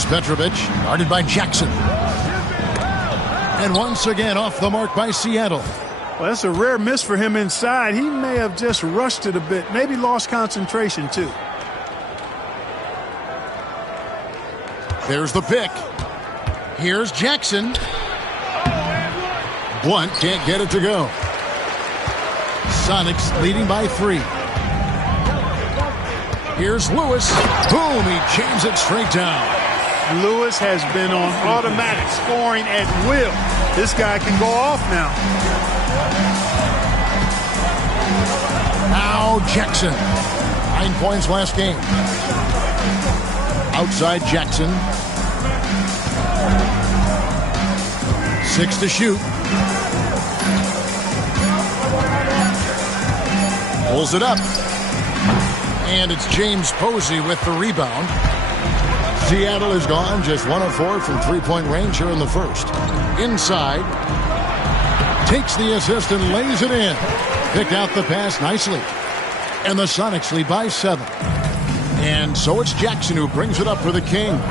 Here's Petrovic, guarded by Jackson. And once again off the mark by Seattle. Well, that's a rare miss for him inside. He may have just rushed it a bit, maybe lost concentration too. There's the pick. Here's Jackson. Blunt can't get it to go. Sonics leading by 3. Here's Lewis. Boom, he jams it straight down. Lewis has been on automatic scoring at will. This guy can go off now. Now Jackson. 9 points last game. Outside Jackson. 6 to shoot. Pulls it up. And it's James Posey with the rebound. Seattle has gone just 1 of 4 from three-point range here in the first. Inside. Takes the assist and lays it in. Picked out the pass nicely. And the Sonics lead by 7. And so it's Jackson who brings it up for the Kings.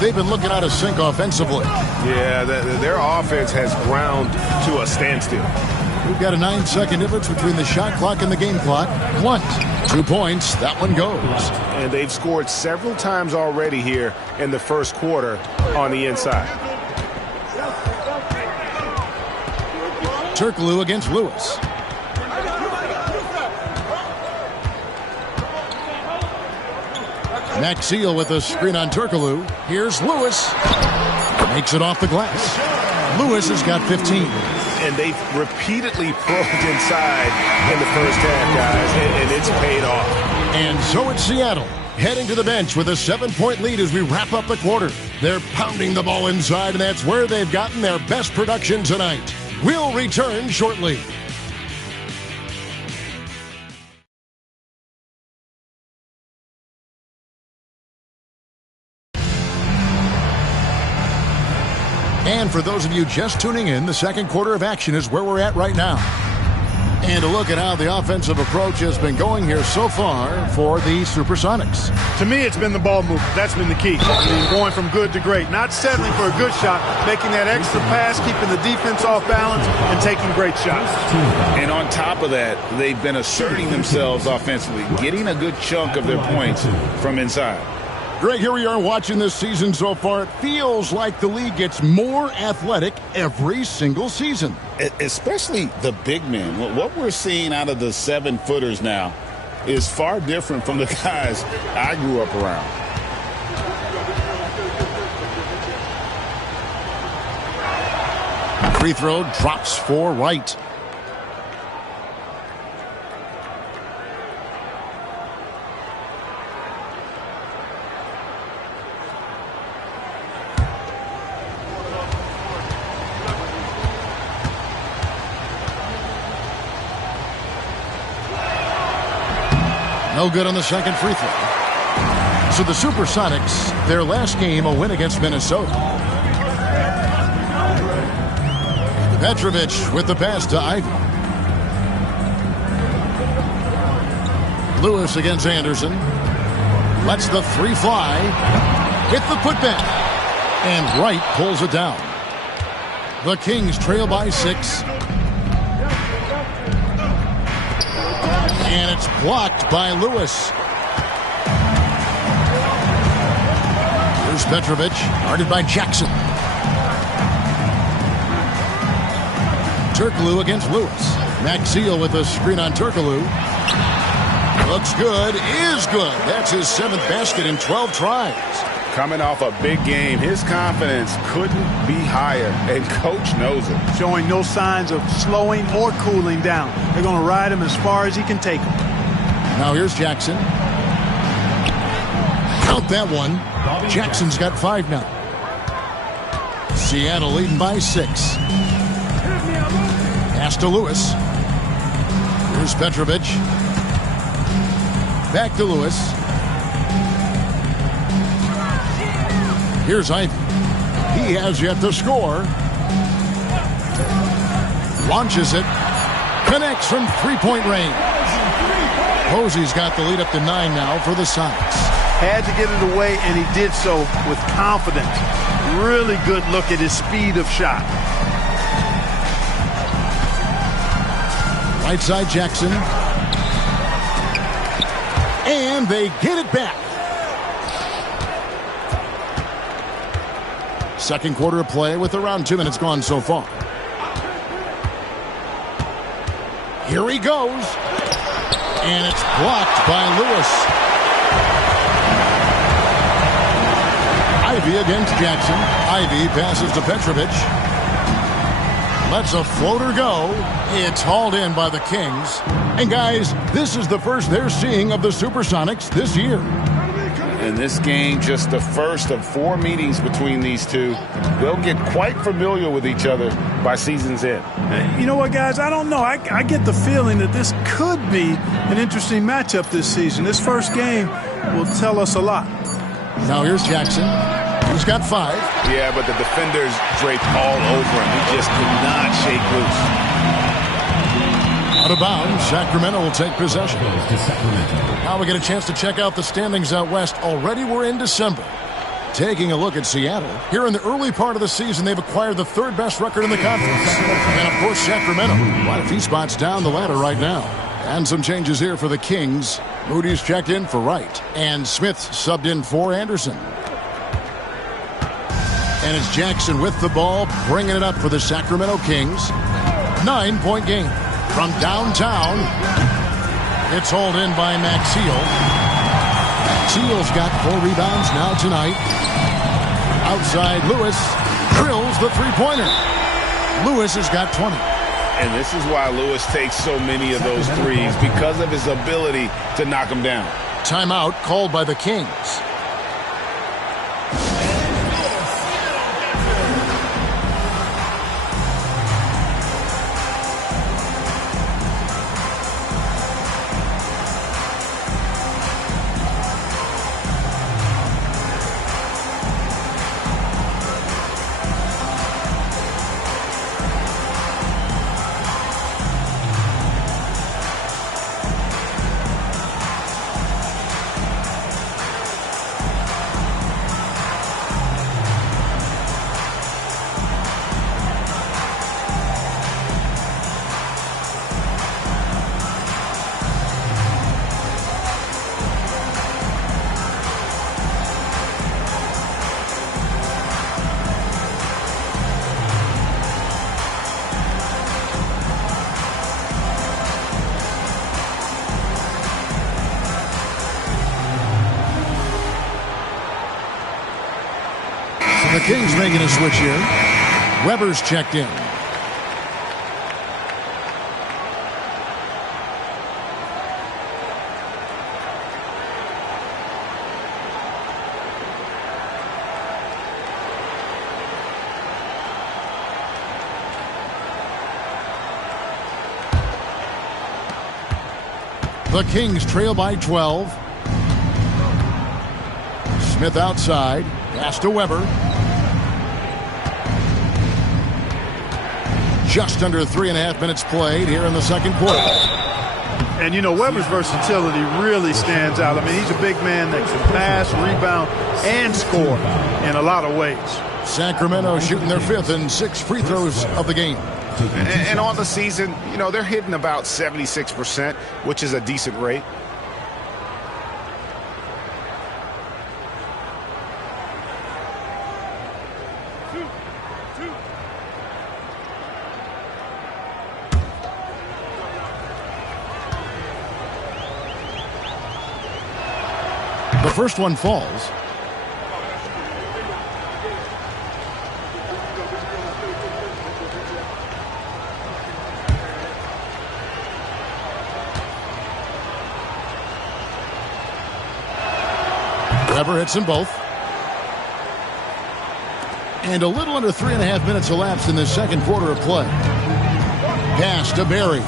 They've been looking out of sync offensively. Yeah, their offense has ground to a standstill. We've got a 9-second difference between the shot clock and the game clock. 1, 2 points. That one goes. And they've scored several times already here in the first quarter on the inside. Turkoglu against Lewis. Maxiel with a screen on Turkoglu. Here's Lewis. Makes it off the glass. Lewis has got 15. And they've repeatedly probed inside in the first half, guys, and it's paid off. And so it's Seattle heading to the bench with a 7-point lead as we wrap up the quarter. They're pounding the ball inside, and that's where they've gotten their best production tonight. We'll return shortly. And for those of you just tuning in, the second quarter of action is where we're at right now. And a look at how the offensive approach has been going here so far for the Supersonics. To me, it's been the ball movement. That's been the key. I mean, going from good to great. Not settling for a good shot, making that extra pass, keeping the defense off balance, and taking great shots. And on top of that, they've been asserting themselves offensively, getting a good chunk of their points from inside. Greg, here we are watching this season so far. It feels like the league gets more athletic every single season. Especially the big men. What we're seeing out of the 7-footers now is far different from the guys I grew up around. Free throw drops for Wright. No good on the second free throw. So the Supersonics, their last game, a win against Minnesota. Petrovic with the pass to Ivey. Lewis against Anderson. Lets the 3 fly. Hit the putback. And Wright pulls it down. The Kings trail by 6. And it's blocked by Lewis. Here's Petrovic, guarded by Jackson. Turkoglu against Lewis. Maxiel with a screen on Turkoglu. Looks good, is good. That's his 7th basket in 12 tries. Coming off a big game, his confidence couldn't be higher, and coach knows it. Showing no signs of slowing or cooling down. They're going to ride him as far as he can take him. Now here's Jackson. Count that one. Jackson's got 5 now. Seattle leading by 6. Pass to Lewis. Here's Petrovic. Back to Lewis. Here's Ivey. He has yet to score. Launches it. Connects from 3-point range. Posey's got the lead up to 9 now for the Sonics. Had to get it away, and he did so with confidence. Really good look at his speed of shot. Right side Jackson. And they get it back. Second quarter of play with around 2 minutes gone so far. Here he goes. And it's blocked by Lewis. Ivy against Jackson. Ivy passes to Petrovic. Lets a floater go. It's hauled in by the Kings. And guys, this is the first they're seeing of the Supersonics this year. In this game, just the first of 4 meetings between these two. They'll get quite familiar with each other by season's end. You know what, guys? I don't know. I get the feeling that this could be an interesting matchup this season. This first game will tell us a lot. Now here's Jackson. He's got 5. Yeah, but the defenders draped all over him. He just could not shake loose. Out of bounds, Sacramento will take possession. Now we get a chance to check out the standings out west. Already we're in December. Taking a look at Seattle. Here in the early part of the season, they've acquired the 3rd best record in the conference. And of course, Sacramento, quite a few spots down the ladder right now. And some changes here for the Kings. Moody's checked in for Wright. And Smith subbed in for Anderson. And it's Jackson with the ball, bringing it up for the Sacramento Kings. 9-point game. From downtown, it's hauled in by Maxiel. Maxiel's got 4 rebounds now tonight. Outside, Lewis drills the three-pointer. Lewis has got 20. And this is why Lewis takes so many of those threes, because of his ability to knock them down. Timeout called by the Kings. The Kings making a switch here. Weber's checked in. The Kings trail by 12. Smith outside. Pass to Weber. Just under 3.5 minutes played here in the second quarter. And, you know, Weber's versatility really stands out. I mean, he's a big man that can pass, rebound, and score in a lot of ways. Sacramento shooting their 5th and 6 free throws of the game. And on the season, you know, they're hitting about 76%, which is a decent rate. The first one falls. Weber hits them both. And a little under 3.5 minutes elapsed in the second quarter of play. Pass to Barry.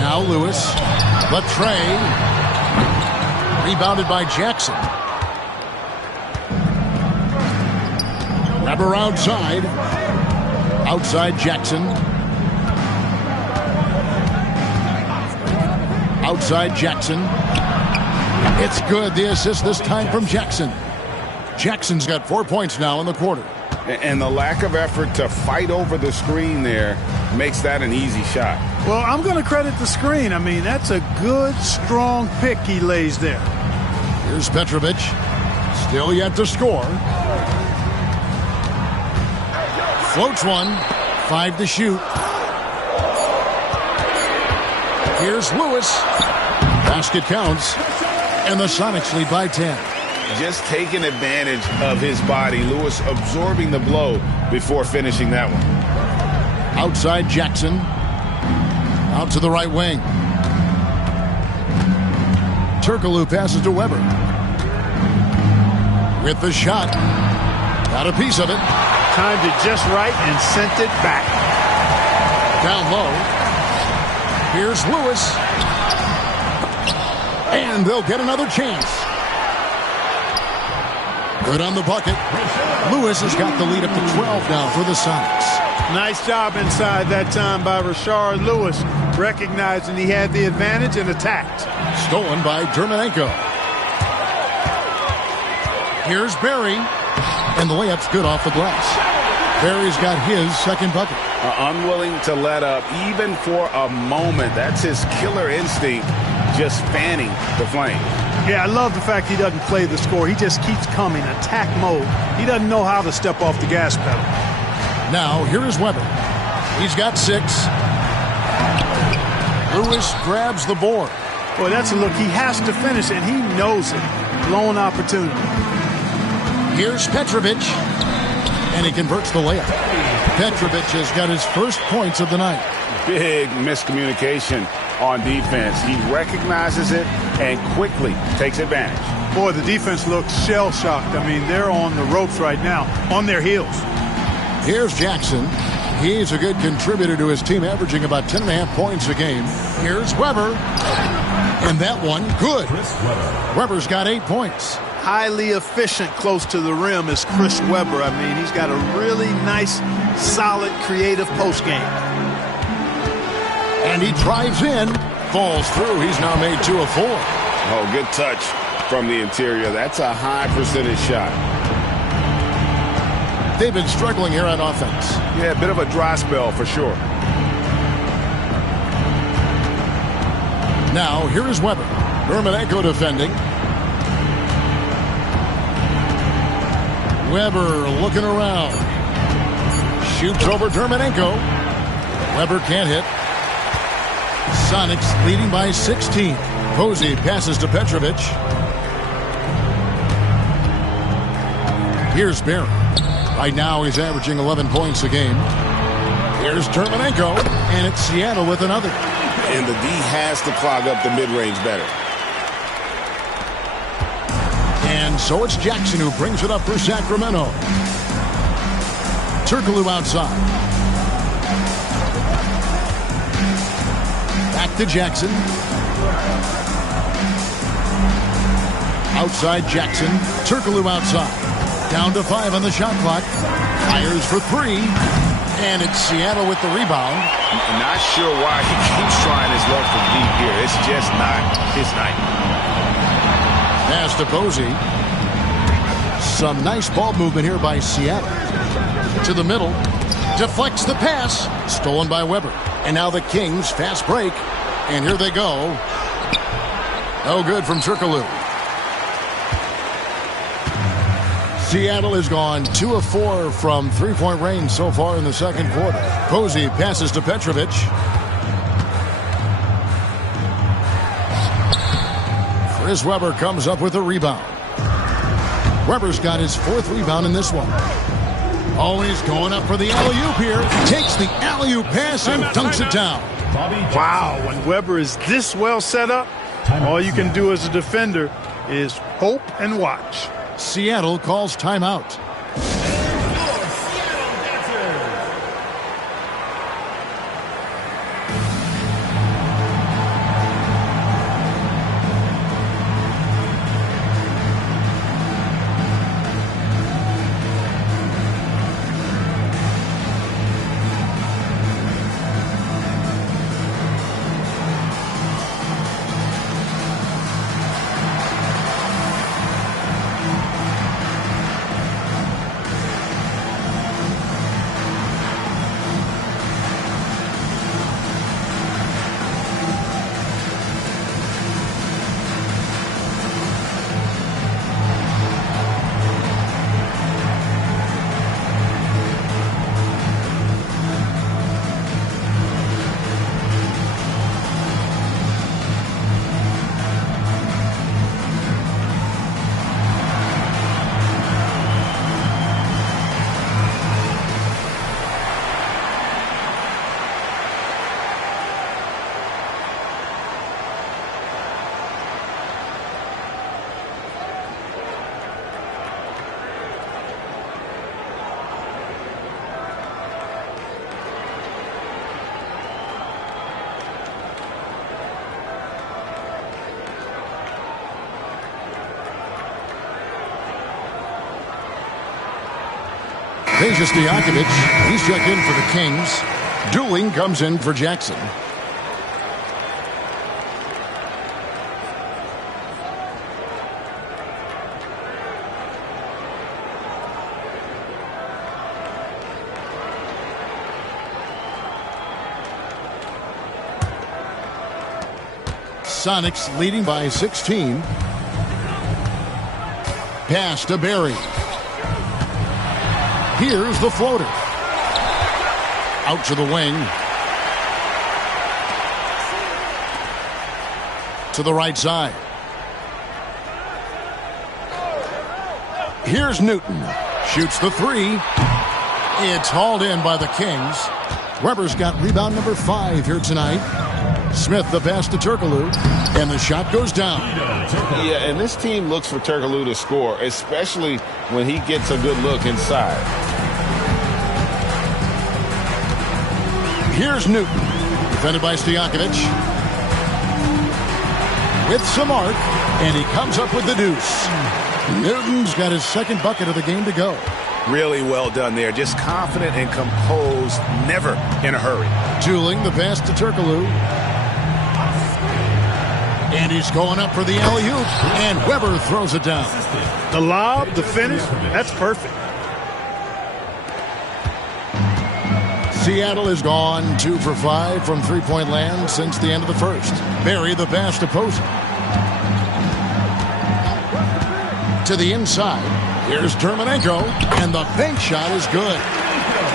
Now Lewis. Latre. Rebounded by Jackson. Weber outside. Outside Jackson. Outside Jackson. It's good. The assist this time from Jackson. Jackson's got 4 points now in the quarter. And the lack of effort to fight over the screen there makes that an easy shot. Well, I'm going to credit the screen. I mean, that's a good, strong pick he lays there. Here's Petrovic. Still yet to score. Floats one. 5 to shoot. Here's Lewis. Basket counts. And the Sonics lead by 10. Just taking advantage of his body. Lewis absorbing the blow before finishing that one. Outside Jackson. Out to the right wing. Turkoglu passes to Weber. With the shot. Got a piece of it. Timed it just right and sent it back. Down low. Here's Lewis. And they'll get another chance. Good on the bucket. Lewis has got the lead up to 12 now for the Sonics. Nice job inside that time by Rashard Lewis, recognizing he had the advantage and attacked. Stolen by Dermanenko. Here's Barry. And the layup's good off the glass. Barry's got his second bucket. Unwilling to let up even for a moment. That's his killer instinct, just fanning the flame. Yeah, I love the fact he doesn't play the score. He just keeps coming, attack mode. He doesn't know how to step off the gas pedal. Now, here is Weber. He's got 6. Lewis grabs the board. Boy, that's a look. He has to finish it. He knows it. Blown opportunity. Here's Petrovic. And he converts the layup. Petrovic has got his first points of the night. Big miscommunication on defense. He recognizes it and quickly takes advantage. Boy, the defense looks shell-shocked. I mean, they're on the ropes right now, on their heels. Here's Jackson. He's a good contributor to his team, averaging about 10.5 points a game. Here's Weber. And that one, good. Weber's got 8 points. Highly efficient close to the rim is Chris Webber. I mean, he's got a really nice, solid, creative post game. And he drives in, falls through. He's now made 2 of 4. Oh, good touch from the interior. That's a high percentage shot. They've been struggling here on offense. Yeah, a bit of a dry spell for sure. Now, here is Weber. Dermanenko defending. Weber looking around. Shoots over Dermanenko. Weber can't hit. Sonics leading by 16. Posey passes to Petrovic. Here's Barry. Right now he's averaging 11 points a game. Here's Dermanenko. And it's Seattle with another. And the D has to clog up the mid-range better. And so it's Jackson who brings it up for Sacramento. Turkoglu outside. Back to Jackson. Outside Jackson. Turkoglu outside. Down to 5 on the shot clock. Fires for 3. And it's Seattle with the rebound. Not sure why he keeps trying his luck from deep here. It's just not his night. Pass to Posey. Some nice ball movement here by Seattle. To the middle. Deflects the pass. Stolen by Weber. And now the Kings fast break. And here they go. No good from Turkoglu. Seattle has gone 2 of 4 from three-point range so far in the second quarter. Posey passes to Petrovic. Chris Webber comes up with a rebound. Weber's got his 4th rebound in this one. Oh, he's going up for the alley-oop here. Takes the alley-oop pass and dunks it down. Wow, when Webber is this well set up, all you can do as a defender is hope and watch. Seattle calls timeout. Peja Stojakovic, he's checked in for the Kings. Dooling comes in for Jackson. Sonics leading by 16. Pass to Barry. Here's the floater. Out to the wing. To the right side. Here's Newton. Shoots the three. It's hauled in by the Kings. Weber's got rebound number 5 here tonight. Smith the pass to Turkoglu, and the shot goes down. Yeah, and this team looks for Turkoglu to score, especially when he gets a good look inside. Here's Newton, defended by Stojakovic. With some arc, and he comes up with the deuce. Newton's got his second bucket of the game to go. Really well done there. Just confident and composed, never in a hurry. Dooling the pass to Turkoglu. And he's going up for the alley-oop, and Weber throws it down. The lob, the finish, that's perfect. Seattle has gone 2 for 5 from three-point land since the end of the first. Barry the pass to Posey. To the inside. Here's Dermonenko, and the bank shot is good.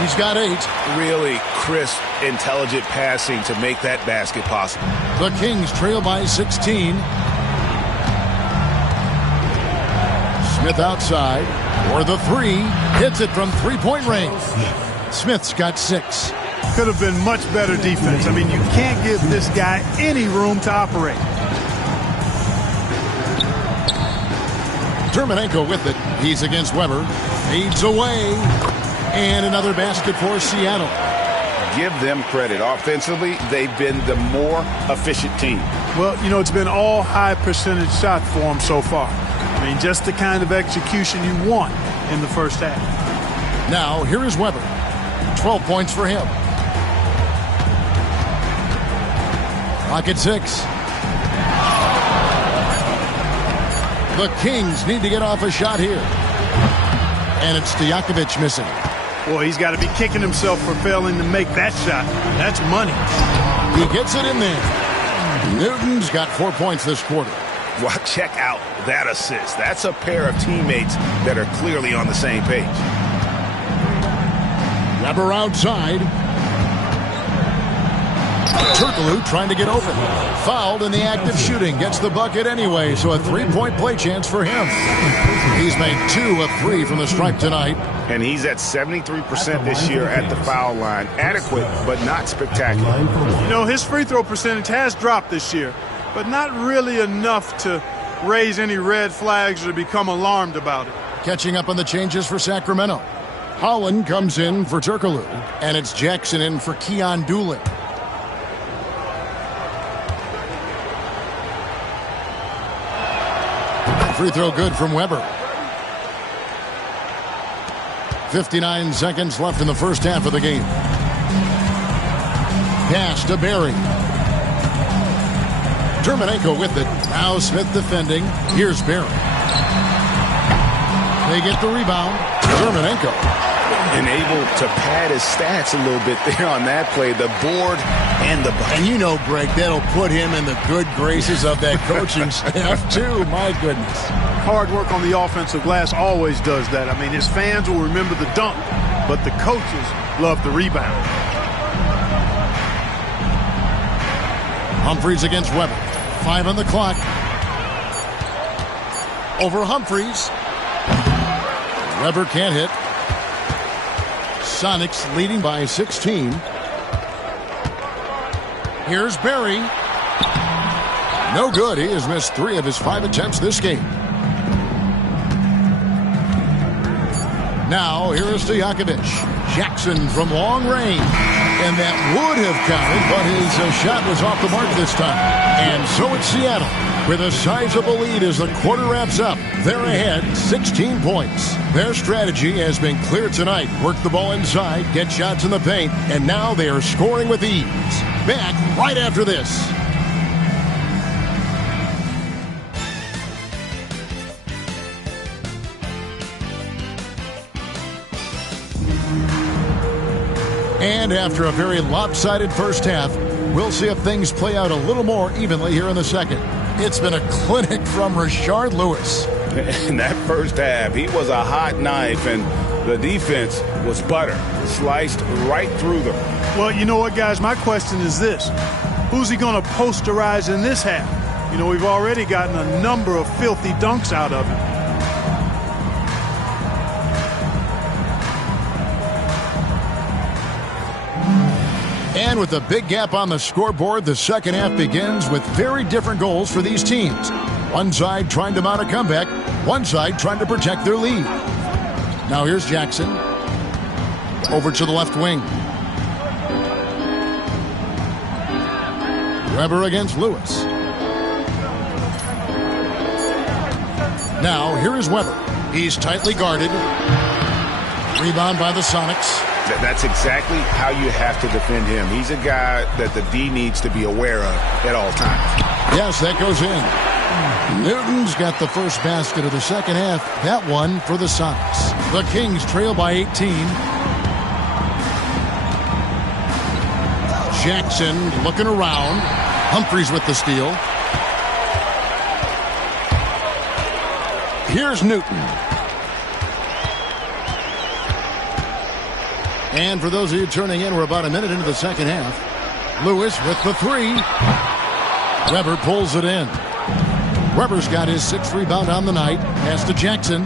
He's got 8. Really crisp, intelligent passing to make that basket possible. The Kings trail by 16. Smith outside for the 3. Hits it from three-point range. Smith's got 6. Could have been much better defense. I mean, you can't give this guy any room to operate. Dermonenko with it. He's against Weber. Fades away. And another basket for Seattle. Give them credit. Offensively, they've been the more efficient team. Well, you know, it's been all high percentage shot for them so far. I mean, just the kind of execution you want in the first half. Now, here is Weber. 12 points for him. Rocket 6. The Kings need to get off a shot here. And it's Stojakovic missing. Boy, he's got to be kicking himself for failing to make that shot. That's money. He gets it in there. Newton's got 4 points this quarter. Well, check out that assist. That's a pair of teammates that are clearly on the same page. Weber outside. Turkoglu trying to get open. Fouled in the act of shooting. Gets the bucket anyway, so a 3-point play chance for him. He's made 2 of 3 from the stripe tonight. And he's at 73% this year at the foul line. Adequate, but not spectacular. You know, his free throw percentage has dropped this year, but not really enough to raise any red flags or become alarmed about it. Catching up on the changes for Sacramento. Holland comes in for Turkoglu, and it's Jackson in for Keon Dooling. Free throw good from Weber. 59 seconds left in the first half of the game. Pass to Barry. Dermonenko with it. Now Smith defending. Here's Barry. They get the rebound. Dermonenko. And able to pad his stats a little bit there on that play. The board and the bucket. And you know, Greg, that'll put him in the good graces of that coaching staff, too. My goodness. Hard work on the offensive glass always does that. I mean, his fans will remember the dunk, but the coaches love the rebound. Humphries against Weber. 5 on the clock. Over Humphries. Weber can't hit. Sonics leading by 16. Here's Barry. No good. He has missed 3 of his 5 attempts this game. Now, here is Stojakovic. Jackson from long range. And that would have counted, but his shot was off the mark this time. And so it's Seattle With a sizable lead as the quarter wraps up, they're ahead 16 points. Their strategy has been clear tonight. Work the ball inside, get shots in the paint, and now they are scoring with ease. Back right after this. And after a very lopsided first half, we'll see if things play out a little more evenly here in the second. It's been a clinic from Rashard Lewis. In that first half, he was a hot knife, and the defense was butter. Sliced right through them. Well, you know what, guys? My question is this. Who's he going to posterize in this half? You know, we've already gotten a number of filthy dunks out of him. And with a big gap on the scoreboard, the second half begins with very different goals for these teams. One side trying to mount a comeback, one side trying to protect their lead. Now here's Jackson. Over to the left wing. Weber against Lewis. Now here is Weber. He's tightly guarded. Rebound by the Sonics. That's exactly how you have to defend him. He's a guy that the D needs to be aware of at all times. Yes, that goes in. Newton's got the first basket of the second half. That one for the Sonics. The Kings trail by 18. Jackson looking around. Humphries with the steal. Here's Newton. And for those of you turning in, we're about a minute into the second half. Lewis with the three. Weber pulls it in. Weber's got his sixth rebound on the night. Pass to Jackson.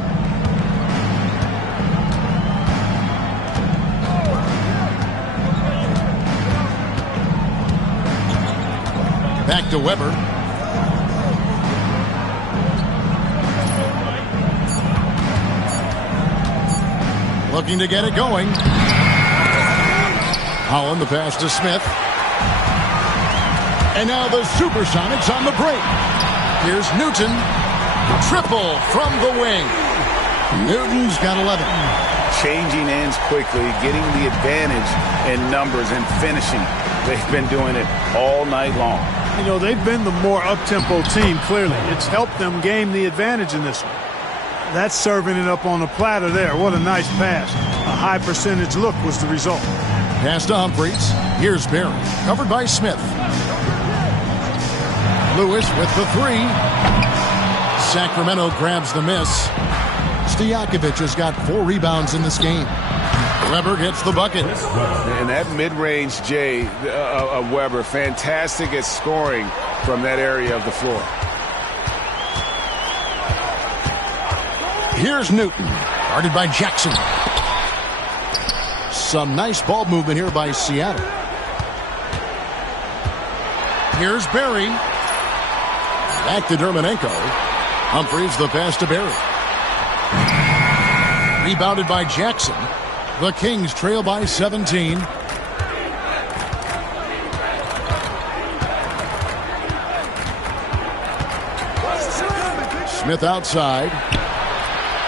Back to Weber. Looking to get it going. Holland, the pass to Smith. And now the Supersonics on the break. Here's Newton. Triple from the wing. Newton's got 11. Changing ends quickly, getting the advantage in numbers and finishing. They've been doing it all night long. You know, they've been the more up-tempo team, clearly. It's helped them gain the advantage in this one. That's serving it up on a platter there. What a nice pass. A high percentage look was the result. Pass to Humphries. Here's Barry. Covered by Smith. Lewis with the three. Sacramento grabs the miss. Stojakovic has got 4 rebounds in this game. Weber gets the bucket. And that mid-range J of Weber, fantastic at scoring from that area of the floor. Here's Newton. Guarded by Jackson. Some nice ball movement here by Seattle. Here's Barry. Back to Dermanenko. Humphries the pass to Barry. Rebounded by Jackson. The Kings trail by 17. Smith outside.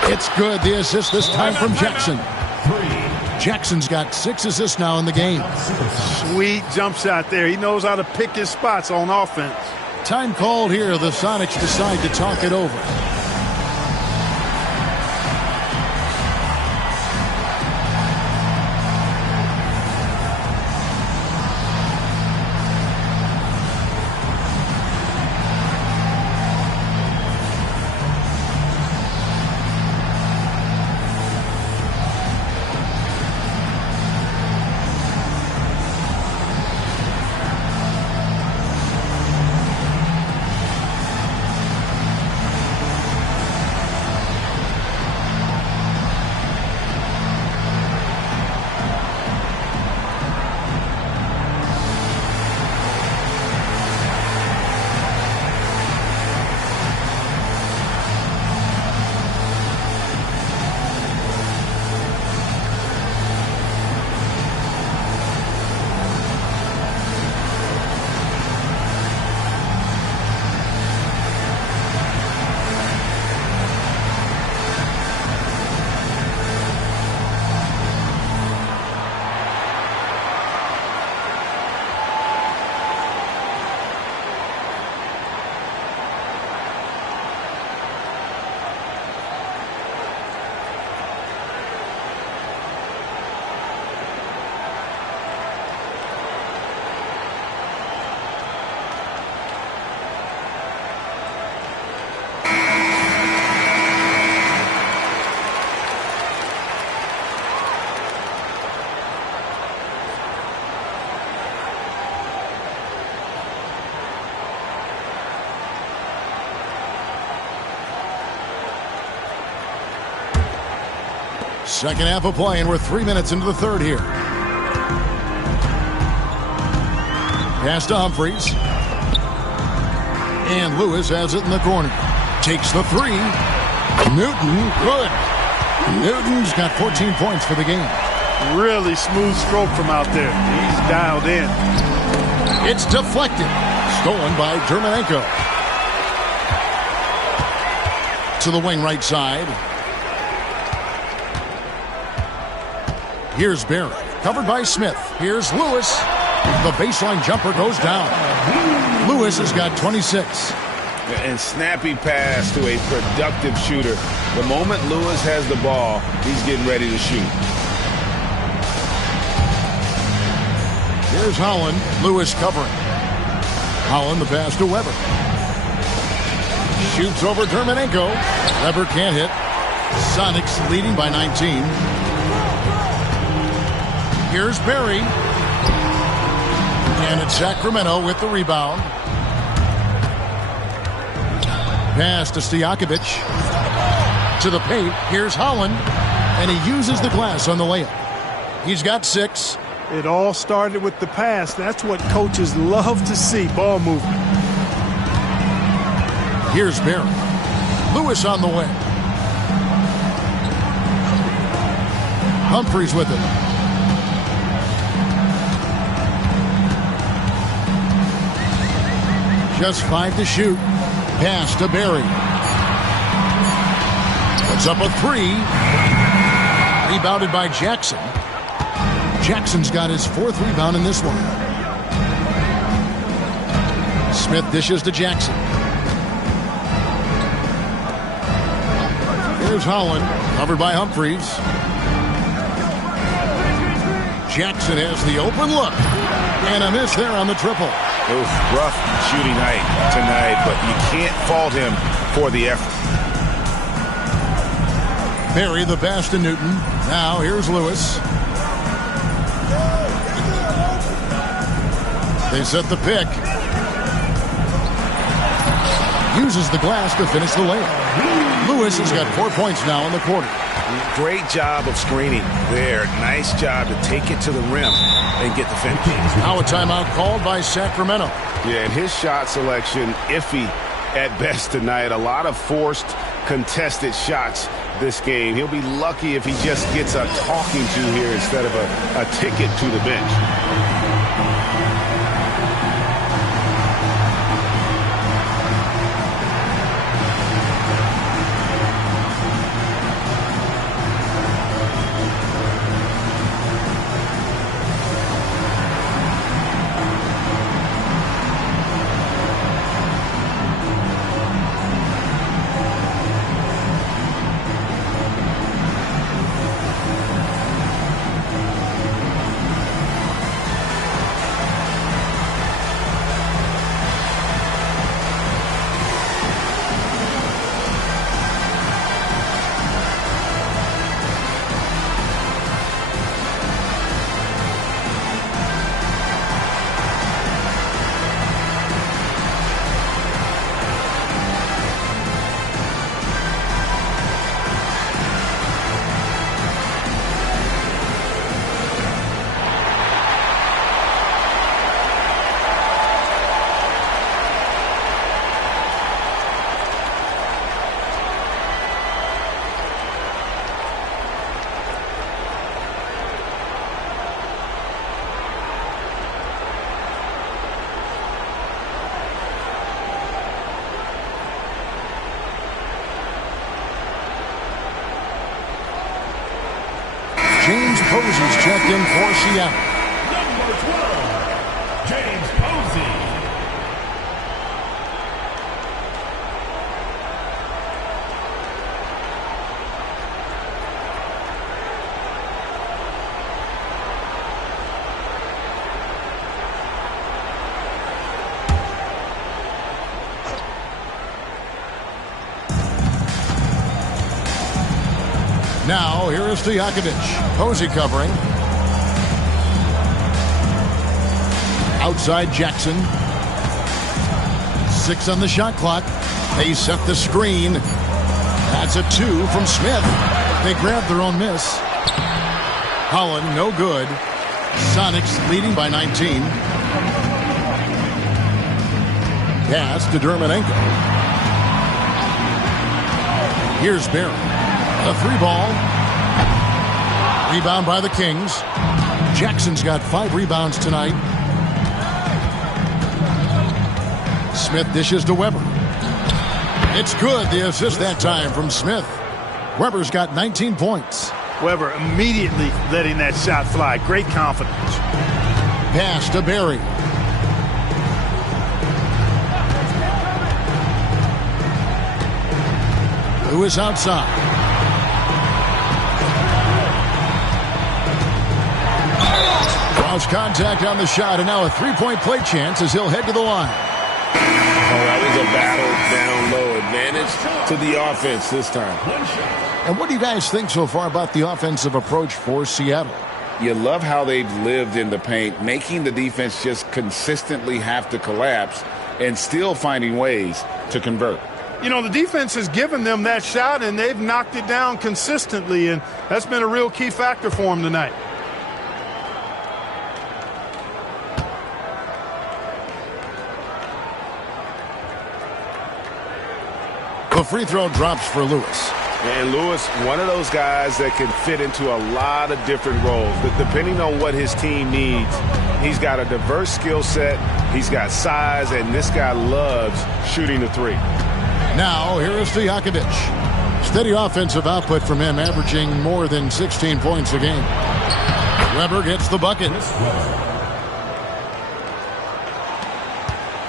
It's good. The assist this time from Jackson. Jackson's got 6 assists now in the game. Sweet jump shot there. He knows how to pick his spots on offense. Time called here. The Sonics decide to talk it over. Second half of play, and we're 3 minutes into the third here. Pass to Humphries. And Lewis has it in the corner. Takes the three. Newton, good. Newton's got 14 points for the game. Really smooth stroke from out there. He's dialed in. It's deflected. Stolen by Dermanenko. To the wing right side. Here's Barry. Covered by Smith. Here's Lewis. The baseline jumper goes down. Lewis has got 26. And snappy pass to a productive shooter. The moment Lewis has the ball, he's getting ready to shoot. Here's Holland. Lewis covering. Holland the pass to Weber. Shoots over Dermanenko. Weber can't hit. Sonics leading by 19. Here's Barry. And it's Sacramento with the rebound. Pass to Stojakovic. To the paint. Here's Holland. And he uses the glass on the layup. He's got 6. It all started with the pass. That's what coaches love to see, ball movement. Here's Barry. Lewis on the way. Humphries with it. Just 5 to shoot. Pass to Barry. Puts up a 3. Rebounded by Jackson. Jackson's got his 4th rebound in this one. Smith dishes to Jackson. Here's Holland, covered by Humphries. Jackson has the open look. And a miss there on the triple. Oof, rough shooting night tonight, but you can't fault him for the effort. Barry the pass to Newton. Now here's Lewis. They set the pick. Uses the glass to finish the layup. Lewis has got 4 points now in the quarter. Great job of screening there. Nice job to take it to the rim and get the finish. Now a timeout called by Sacramento. Yeah, and his shot selection iffy at best tonight. A lot of forced, contested shots this game. He'll be lucky if he just gets a talking to here instead of a ticket to the bench. James Posey's checked in for Seattle. Number 12, James Posey. Now, here is Stojakovic. Posey covering. Outside Jackson. 6 on the shot clock. They set the screen. That's a 2 from Smith. They grabbed their own miss. Holland, no good. Sonics leading by 19. Pass to Dermonenko. Here's Barry. A 3-ball. Rebound by the Kings. Jackson's got 5 rebounds tonight. Smith dishes to Weber. It's good. The assist that time from Smith. Weber's got 19 points. Weber immediately letting that shot fly. Great confidence. Pass to Barry. Lewis outside. Draws contact on the shot, and now a 3-point play chance as he'll head to the line. Oh, that was a battle down low. Advantage to the offense this time. And what do you guys think so far about the offensive approach for Seattle? You love how they've lived in the paint, making the defense just consistently have to collapse and still finding ways to convert. You know, the defense has given them that shot, and they've knocked it down consistently, and that's been a real key factor for them tonight. The free throw drops for Lewis. And Lewis, one of those guys that can fit into a lot of different roles. But depending on what his team needs, he's got a diverse skill set, he's got size, and this guy loves shooting the three. Now, here is Stojakovic. Steady offensive output from him, averaging more than 16 points a game. Weber gets the bucket.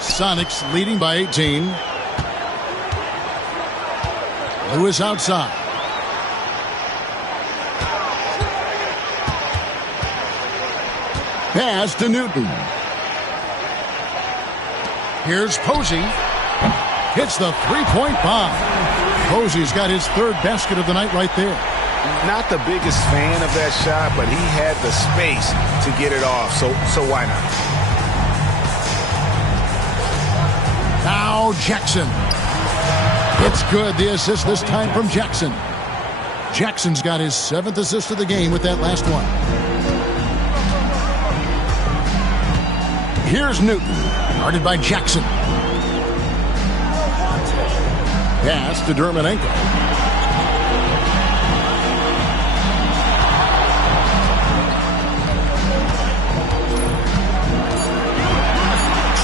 Sonics leading by 18. Lewis outside. Pass to Newton. Here's Posey. Hits the 3-point bomb. Posey's got his 3rd basket of the night right there. Not the biggest fan of that shot, but he had the space to get it off, so why not? Now Jackson. It's good. The assist this time from Jackson. Jackson's got his 7th assist of the game with that last one. Here's Newton. Guarded by Jackson. Pass to Dermonenko.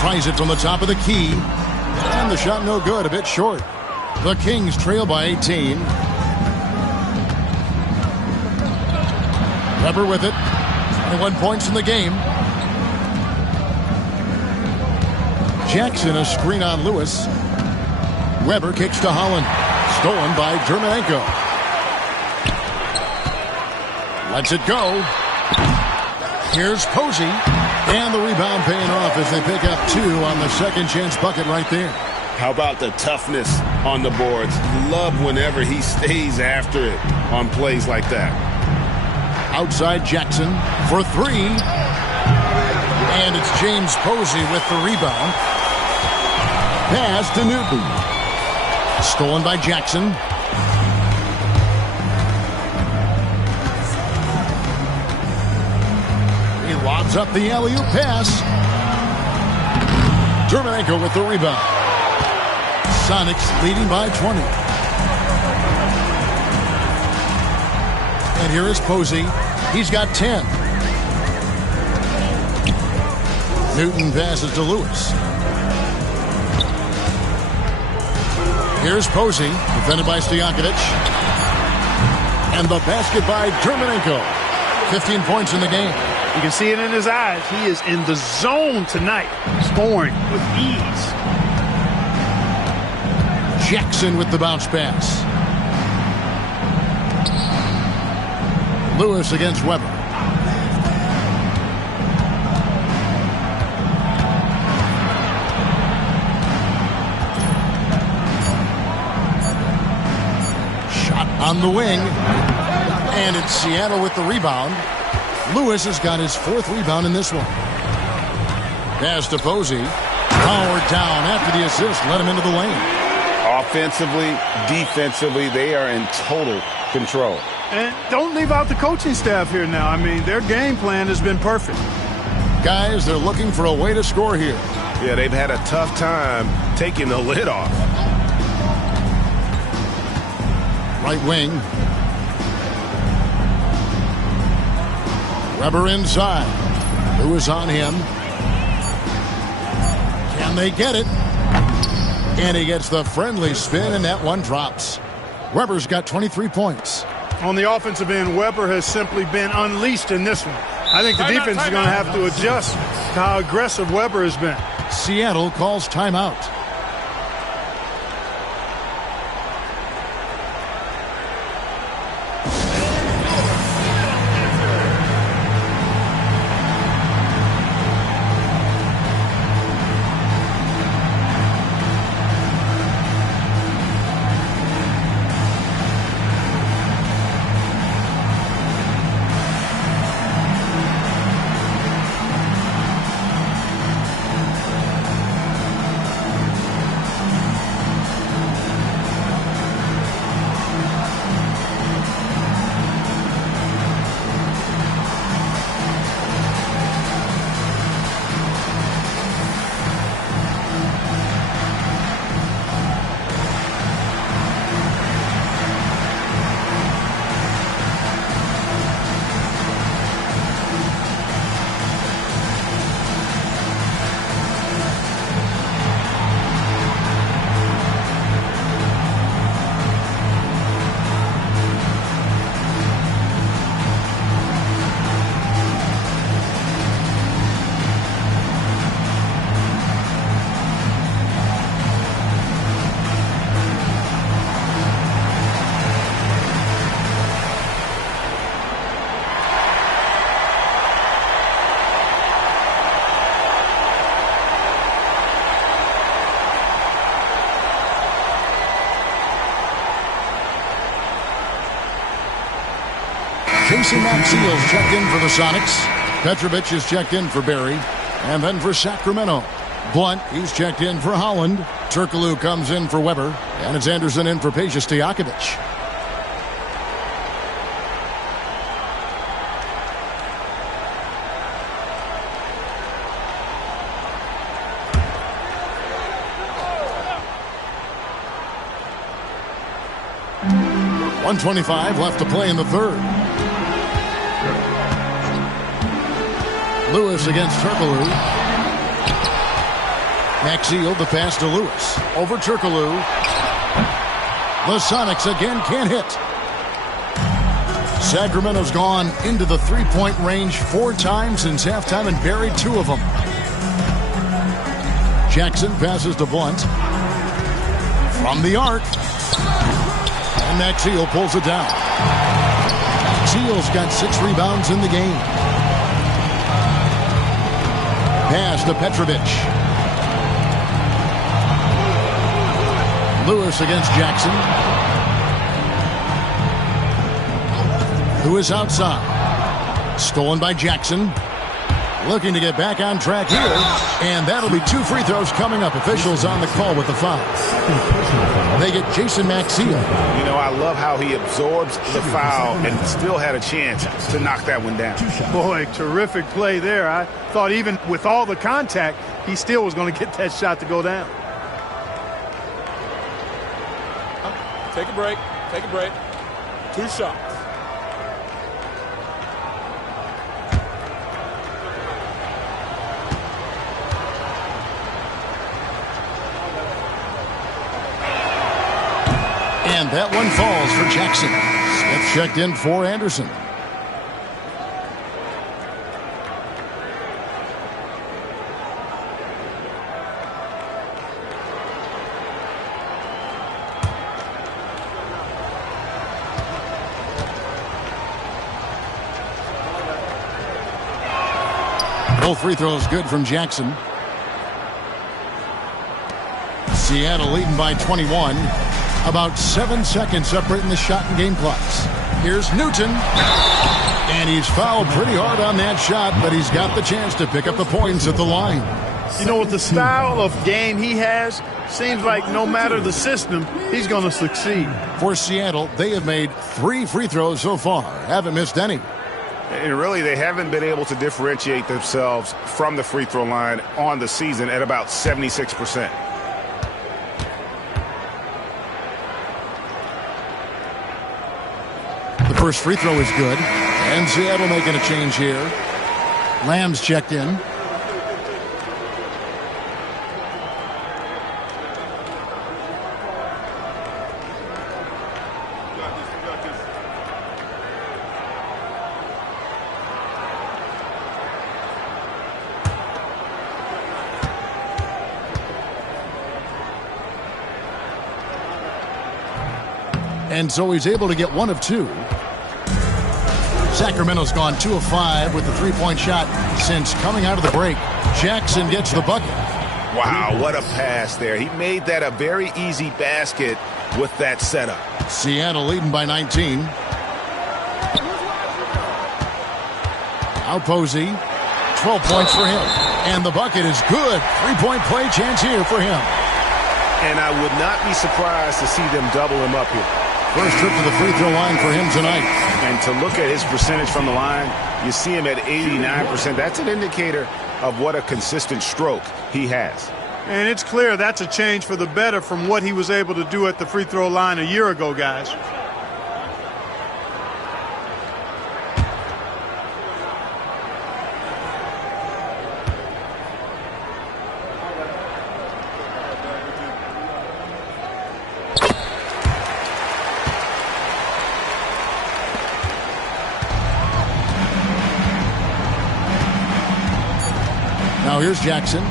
Tries it from the top of the key. And the shot no good. A bit short. The Kings trail by 18. Weber with it. 21 points in the game. Jackson a screen on Lewis. Weber kicks to Holland. Stolen by Dermonenko. Lets it go. Here's Posey. And the rebound paying off as they pick up 2 on the second chance bucket right there. How about the toughness on the boards? Love whenever he stays after it on plays like that. Outside Jackson for 3. And it's James Posey with the rebound. Pass to Newton. Stolen by Jackson. He lobs up the alley-oop pass. Dermonenko with the rebound. Sonics leading by 20. And here is Posey. He's got 10. Newton passes to Lewis. Here's Posey, defended by Stojakovic. And the basket by Dermonenko. 15 points in the game. You can see it in his eyes. He is in the zone tonight, scoring with ease. Jackson with the bounce pass. Lewis against Weber. Shot on the wing. And it's Seattle with the rebound. Lewis has got his 4th rebound in this one. Pass to Posey. Powered down after the assist. Let him into the lane. Offensively, defensively, they are in total control. And don't leave out the coaching staff here now. I mean, their game plan has been perfect. Guys, they're looking for a way to score here. Yeah, they've had a tough time taking the lid off. Right wing. Weber inside. Who is on him? Can they get it? And he gets the friendly spin, and that one drops. Weber's got 23 points. On the offensive end, Weber has simply been unleashed in this one. I think the defense is going to have to adjust to how aggressive Weber has been. Seattle calls timeout. Jason Maxiel's checked in for the Sonics. Petrovic is checked in for Barry. And then for Sacramento, Blunt, he's checked in for Holland. Turkoglu comes in for Weber. And it's Anderson in for Peja Stojakovic. .125 left to play in the third. Lewis against Turkoglu. Maxiel, the pass to Lewis. Over Turkoglu. The Sonics again can't hit. Sacramento's gone into the three-point range 4 times since halftime and buried 2 of them. Jackson passes to Blunt. From the arc. And Maxiel pulls it down. Maxiel's got 6 rebounds in the game. Pass to Petrovic. Lewis against Jackson. Who is outside. Stolen by Jackson. Looking to get back on track here. And that'll be 2 free throws coming up. Officials on the call with the foul. They get Jason Maxiel. You know, I love how he absorbs the foul and still had a chance to knock that one down. Boy, terrific play there. I thought even with all the contact, he still was going to get that shot to go down. Take a break. Take a break. 2 shots. And that one falls for Jackson. Smith checked in for Anderson. Both free throws good from Jackson. Seattle leading by 21. About 7 seconds separating the shot and game clocks. Here's Newton. And he's fouled pretty hard on that shot, but he's got the chance to pick up the points at the line. You know, with the style of game he has, Seems like no matter the system, he's going to succeed. For Seattle, they have made 3 free throws so far. Haven't missed any. And really, they haven't been able to differentiate themselves from the free throw line on the season at about 76%. The first free throw is good. And Seattle making a change here. Lamb's checked in. And so he's able to get 1 of 2. Sacramento's gone 2 of 5 with the three-point shot since coming out of the break. Jackson gets the bucket. Wow, what a pass there. He made that a very easy basket with that setup. Seattle leading by 19. Now Posey, 12 points for him. And the bucket is good. Three-point play chance here for him. And I would not be surprised to see them double him up here. First trip to the free throw line for him tonight. And to look at his percentage from the line, you see him at 89%. That's an indicator of what a consistent stroke he has. And it's clear that's a change for the better from what he was able to do at the free throw line a year ago, guys. Now here's Jackson.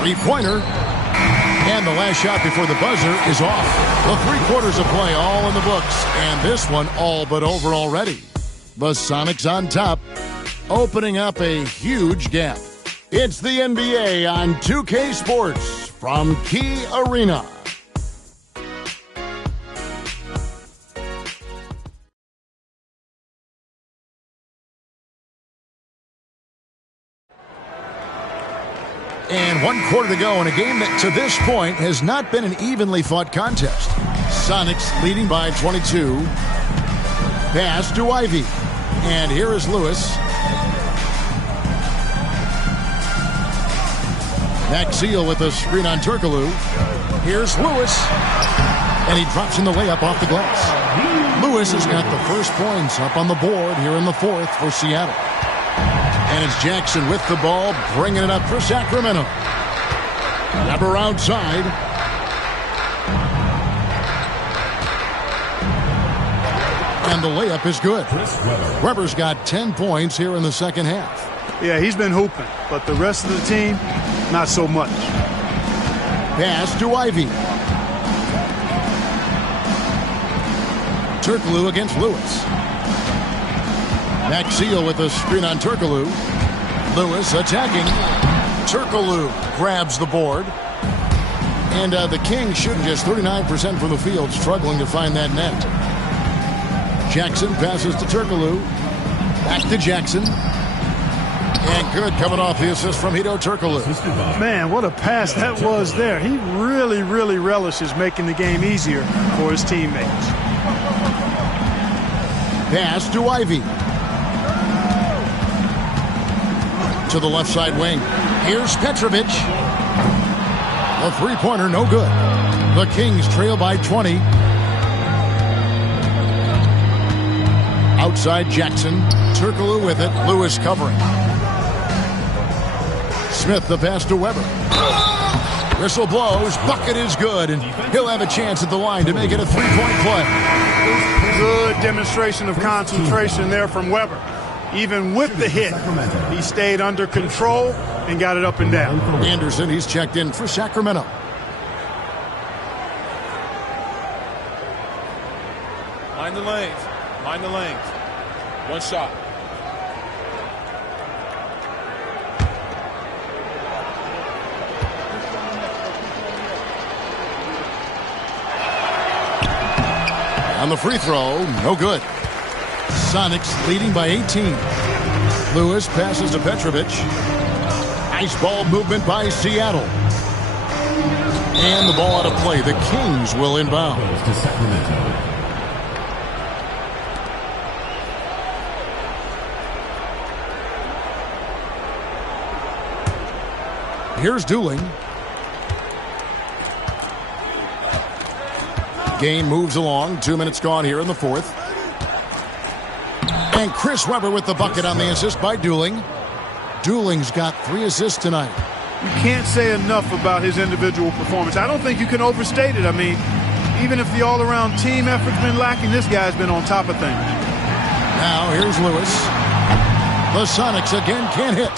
Three-pointer. And the last shot before the buzzer is off. The 3 quarters of play all in the books. And this one all but over already. The Sonics on top, opening up a huge gap. It's the NBA on 2K Sports from Key Arena. And 1 quarter to go in a game that to this point has not been an evenly fought contest. Sonics leading by 22. Pass to Ivy. And here is Lewis. Maxiel with a screen on Turkoglu. Here's Lewis. And he drops in the layup off the glass. Lewis has got the first points up on the board here in the 4th for Seattle. And it's Jackson with the ball, bringing it up for Sacramento. Weber outside. And the layup is good. Weber's got 10 points here in the second half. Yeah, he's been hooping, but the rest of the team, not so much. Pass to Ivy. Turkoglu against Lewis. Maxiel with a screen on Turkoglu. Lewis attacking. Turkoglu grabs the board. And the Kings shooting just 39% from the field, struggling to find that net. Jackson passes to Turkoglu. Back to Jackson. And good coming off the assist from Hedo Turkoglu. Man, what a pass that was there. He really, really relishes making the game easier for his teammates. Pass to Ivy. To the left side wing. Here's Petrovic. A three-pointer, no good. The Kings trail by 20. Outside Jackson. Turkoglu with it. Lewis covering. Smith the pass to Weber. Whistle blows. Bucket is good. And he'll have a chance at the line to make it a three-point play. Good demonstration of concentration there from Weber. Even with the hit, he stayed under control and got it up and down. Anderson, he's checked in for Sacramento. Mind the lanes. Mind the lanes. 1 shot. On the free throw, no good. Sonics leading by 18. Lewis passes to Petrovic. Nice ball movement by Seattle. out of play. The Kings will inbound. Goes to Sacramento. Here's Dooling. Game moves along. 2 minutes gone here in the fourth. And Chris Webber with the bucket on the assist by Dooling. Dooling's got 3 assists tonight. You can't say enough about his individual performance. I don't think you can overstate it. I mean, even if the all-around team effort's been lacking, this guy's been on top of things. Now here's Lewis. The Sonics again can't hit.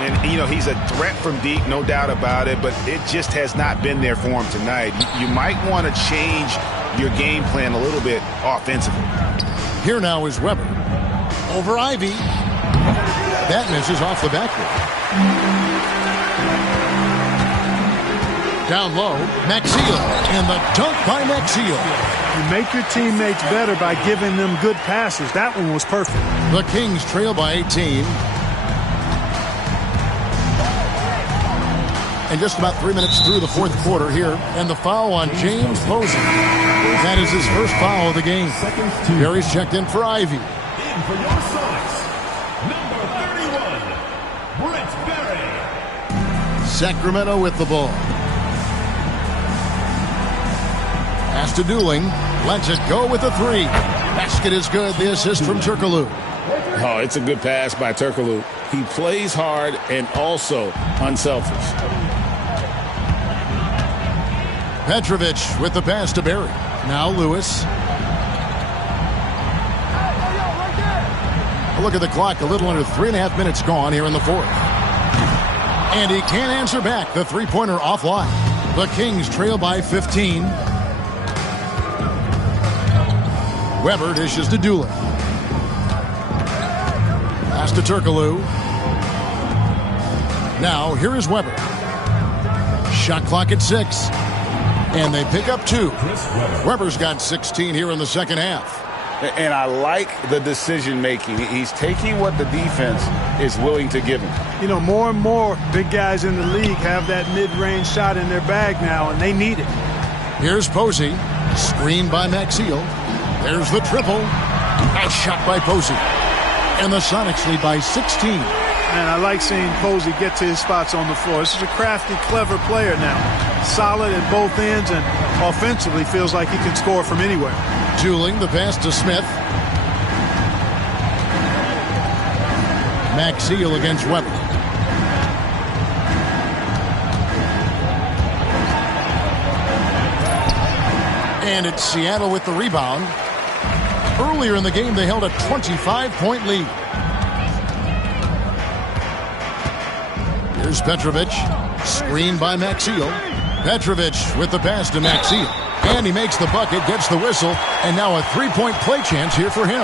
And, you know, he's a threat from deep, no doubt about it, but it just has not been there for him tonight. You might want to change your game plan a little bit offensively. Here now is Webber. Over Ivy. That misses off the backboard. Down low, Maxiel. And the dunk by Maxiel. You make your teammates better by giving them good passes. That one was perfect. The Kings trail by 18. And just about 3 minutes through the fourth quarter here. And the foul on James Posey. That is his first foul of the game. Barry's checked in for Ivy. In for your Sonics, number 31, Brent Barry. Sacramento with the ball. Pass to Dooling. Lets it go with a 3. Basket is good. The assist from Turkoglu. Oh, it's a good pass by Turkoglu. He plays hard and also unselfish. Petrovic with the pass to Barry. Now Lewis. A look at the clock. A little under 3.5 minutes gone here in the fourth. And he can't answer back. The three-pointer offline. The Kings trail by 15. Webber dishes to Dooling. Pass to Turkoglu. Now here is Webber. Shot clock at 6. And they pick up 2. Webber's got 16 here in the second half. And I like the decision-making. He's taking what the defense is willing to give him. You know, more and more big guys in the league have that mid-range shot in their bag now, and they need it. Here's Posey. Screened by Maxiel. There's the triple. Nice shot by Posey. And the Sonics lead by 16. And I like seeing Posey get to his spots on the floor. This is a crafty, clever player now. Solid at both ends and offensively feels like he can score from anywhere. Dooling the pass to Smith. Maxiel against Webber. And it's Seattle with the rebound. Earlier in the game, they held a 25-point lead. Here's Petrovic. Screened by Maxiel. Petrovic with the pass to Maxiel. And he makes the bucket, gets the whistle, and now a three-point play chance here for him.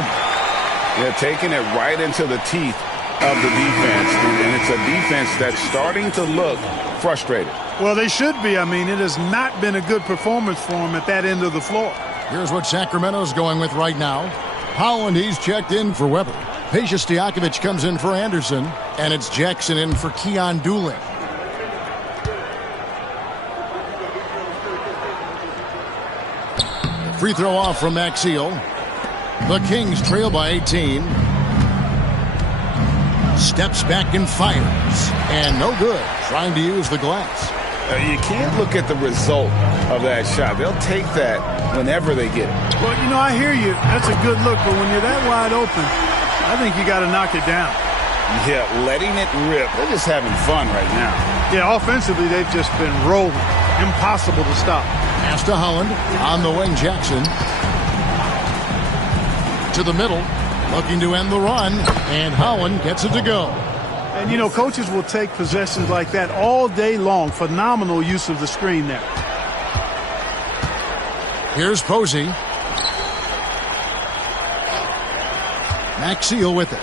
Yeah, taking it right into the teeth of the defense. And it's a defense that's starting to look frustrated. Well, they should be. I mean, it has not been a good performance for them at that end of the floor. Here's what Sacramento's going with right now. Holland, he's checked in for Webber. Peja Stojakovic comes in for Anderson. And it's Jackson in for Keon Dooling. Free throw off from Maxiel. The Kings trail by 18. Steps back and fires. And no good. Trying to use the glass. You can't look at the result of that shot. They'll take that whenever they get it. Well, you know, I hear you. That's a good look. But when you're that wide open, I think you got to knock it down. Yeah, letting it rip. They're just having fun right now. Yeah, offensively, they've just been rolling. Impossible to stop. Pass to Holland. On the wing, Jackson. To the middle. Looking to end the run. And Holland gets it to go. And, you know, coaches will take possessions like that all day long. Phenomenal use of the screen there. Here's Posey. Maxiel with it.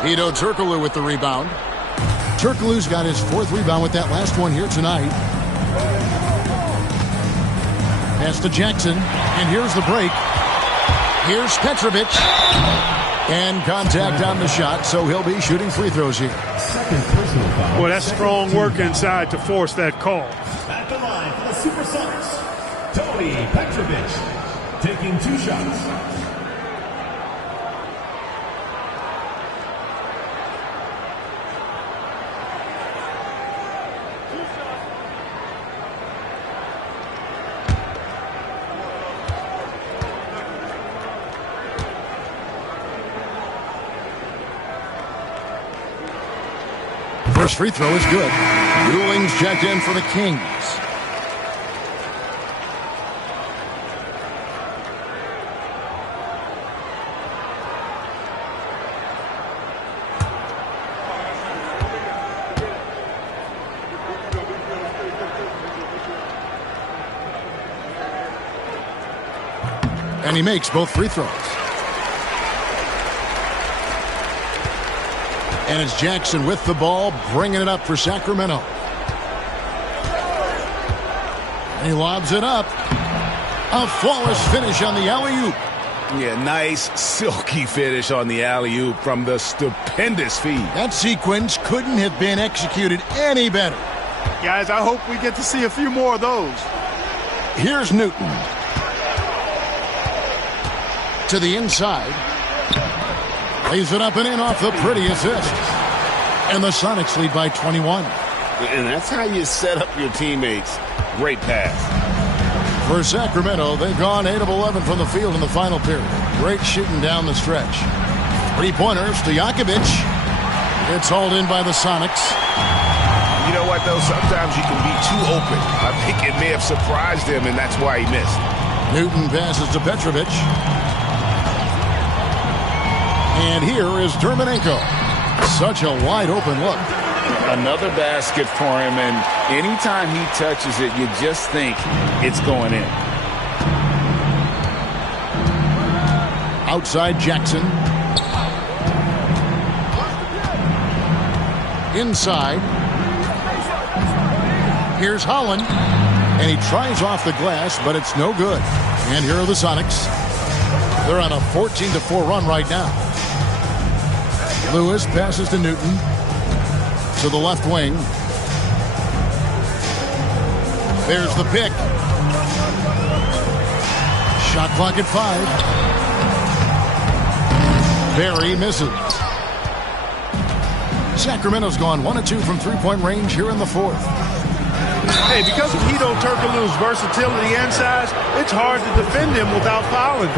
Hedo Turkoglu with the rebound. Turkoglu's got his 4th rebound with that last one here tonight. Pass to Jackson. And here's the break. Here's Petrovic. And contact on the shot, so he'll be shooting free throws here. Second personal foul. Well, that's strong work inside to force that call. At the line for the Supersonics, Tony Petrovic, taking 2 shots. First free throw is good. Ewing's checked in for the Kings. And he makes both free throws. And it's Jackson with the ball, bringing it up for Sacramento. He lobs it up. A flawless finish on the alley-oop. Yeah, nice, silky finish on the alley-oop from the stupendous feed. That sequence couldn't have been executed any better. Guys, I hope we get to see a few more of those. Here's Newton. To the inside. Lays it up and in off the pretty assist. And the Sonics lead by 21. And that's how you set up your teammates. Great pass. For Sacramento, they've gone 8 of 11 from the field in the final period. Great shooting down the stretch. 3-pointers to Jakovic. It's hauled in by the Sonics. You know what, though? Sometimes you can be too open. I think it may have surprised him, and that's why he missed. Newton passes to Petrovic. And here is Dermanenko. Such a wide open look. Another basket for him, and anytime he touches it, you just think it's going in. Outside Jackson. Inside. Here's Holland. And he tries off the glass, but it's no good. And here are the Sonics. They're on a 14-4 run right now. Lewis passes to Newton. To the left wing. There's the pick. Shot clock at 5. Barry misses. Sacramento's gone 1 of 2 from three-point range here in the fourth. Hey, because of Hedo Turkoglu's versatility and size, it's hard to defend him without fouling.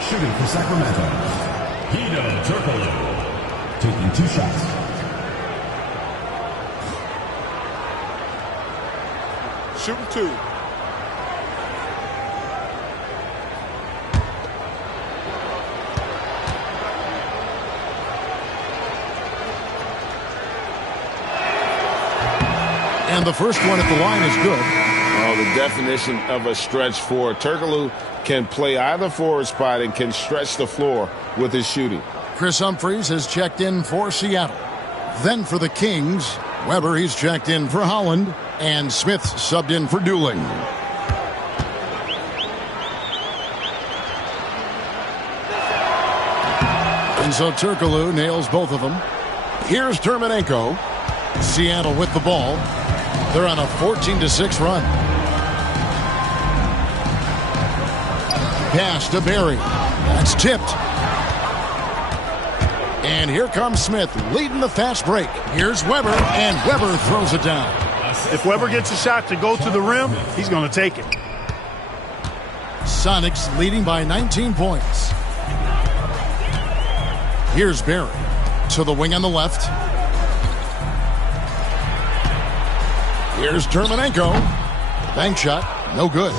Shooting for Sacramento, Hedo Turkoglu, taking 2 shots. Shooting 2. And the first one at the line is good. Oh, the definition of a stretch four. Turkoglu can play either forward spot and can stretch the floor with his shooting. Chris Humphries has checked in for Seattle. Then for the Kings, Weber, he's checked in for Holland. And Smith subbed in for Dooling. And so Turkoglu nails both of them. Here's Dermanenko. Seattle with the ball. They're on a 14-6 run. Pass to Barry. That's tipped. And here comes Smith leading the fast break. Here's Weber, and Weber throws it down. If Weber gets a shot to go to the rim, he's going to take it. Sonics leading by 19 points. Here's Barry to the wing on the left. Here's Dermanenko. Bank shot, no good.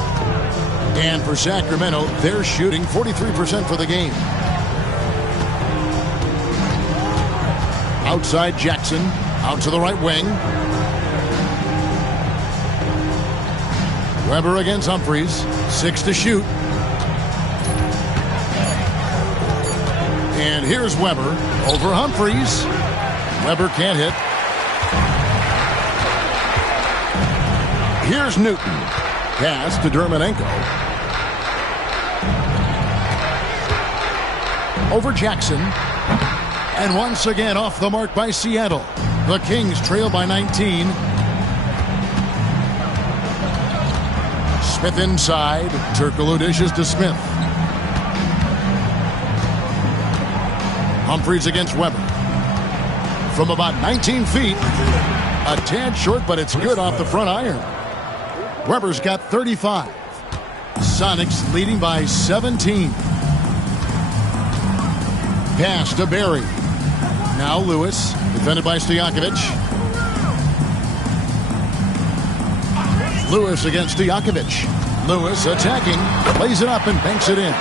And for Sacramento, they're shooting 43% for the game. Outside Jackson, out to the right wing. Weber against Humphries, 6 to shoot. And here's Weber over Humphries. Weber can't hit. Here's Newton. Pass to Dermanenko. over Jackson. And once again off the mark by Seattle. The Kings trail by 19. Smith inside. Turkoglu dishes to Smith. Humphries against Weber. From about 19 feet. A tad short, but it's good off the front iron. Weber's got 35. Sonics leading by 17. Pass to Barry. Now Lewis, defended by Stojakovic. Lewis against Stojakovic. Lewis attacking, plays it up and banks it in.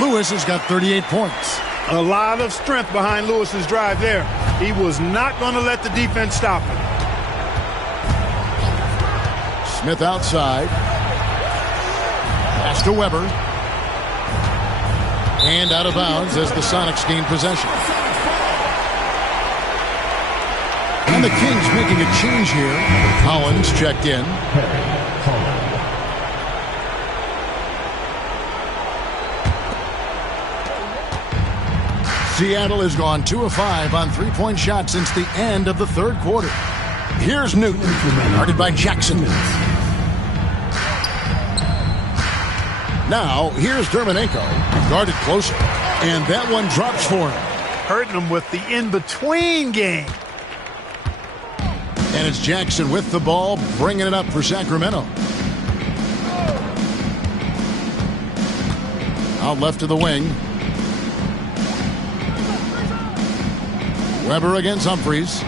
Lewis has got 38 points. A lot of strength behind Lewis's drive there. He was not going to let the defense stop him. Smith outside. Pass to Weber. And out of bounds as the Sonics gain possession. And the Kings making a change here. Collins checked in. Seattle has gone 2 of 5 on three-point shots since the end of the third quarter. Here's Newton, guarded by Jackson. Now, here's Dermonenko, guarded closer. And that one drops for him. Hurting him with the in-between game. And it's Jackson with the ball, bringing it up for Sacramento. Out left to the wing. Weber against Humphries.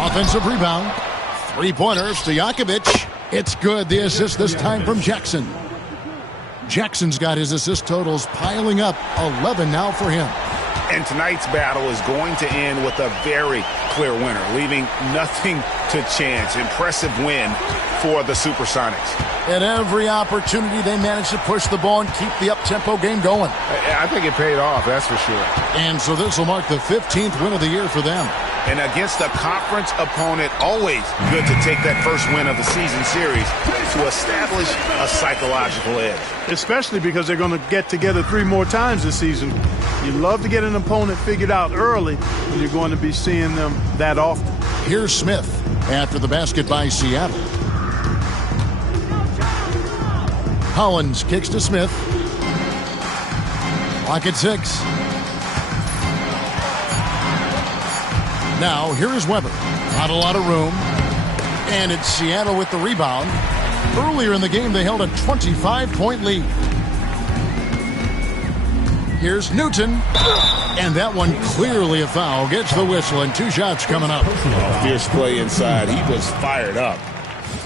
Offensive rebound. Three-pointer, Stojakovic. It's good. The assist this time from Jackson. Jackson's got his assist totals piling up. 11 now for him. And tonight's battle is going to end with a very clear winner, leaving nothing to chance. Impressive win for the Supersonics. At every opportunity, they managed to push the ball and keep the up-tempo game going. I think it paid off, that's for sure. And so this will mark the 15th win of the year for them. And against a conference opponent, always good to take that first win of the season series to establish a psychological edge. Especially because they're going to get together 3 more times this season. You love to get an opponent figured out early when you're going to be seeing them that often. Here's Smith after the basket by Seattle. Collins kicks to Smith. Clock at 6. Now, here is Weber. Not a lot of room. And it's Seattle with the rebound. Earlier in the game, they held a 25-point lead. Here's Newton. And that one clearly a foul. Gets the whistle and 2 shots coming up. Fierce play inside. He was fired up.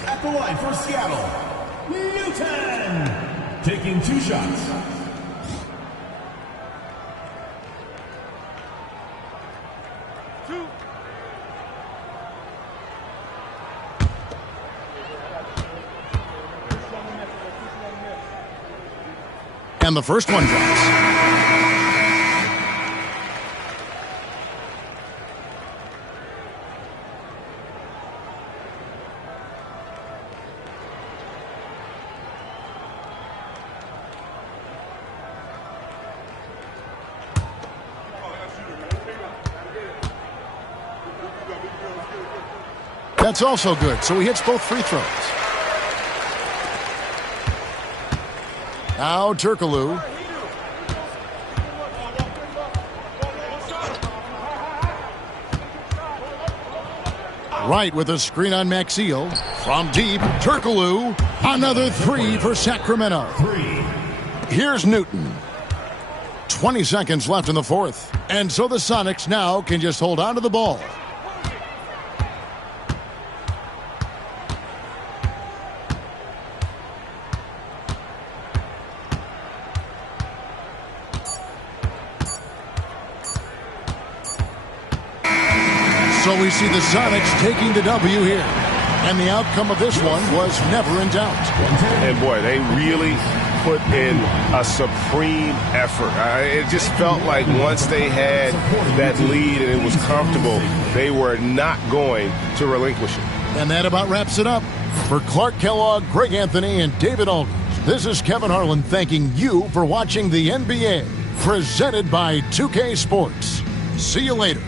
At the line for Seattle, Newton, taking 2 shots. And the first one drops. That's also good, so he hits both free throws. Now Turkoglu. Right with a screen on Maxiel. From deep, Turkoglu. Another 3 for Sacramento. Here's Newton. 20 seconds left in the fourth. And so the Sonics now can just hold on to the ball. So we see the Sonics taking the W here. And the outcome of this one was never in doubt. And boy, they really put in a supreme effort. It just felt like once they had that lead and it was comfortable, they were not going to relinquish it. And that about wraps it up. For Clark Kellogg, Greg Anthony, and David Aldridge, this is Kevin Harlan thanking you for watching the NBA. presented by 2K Sports. See you later.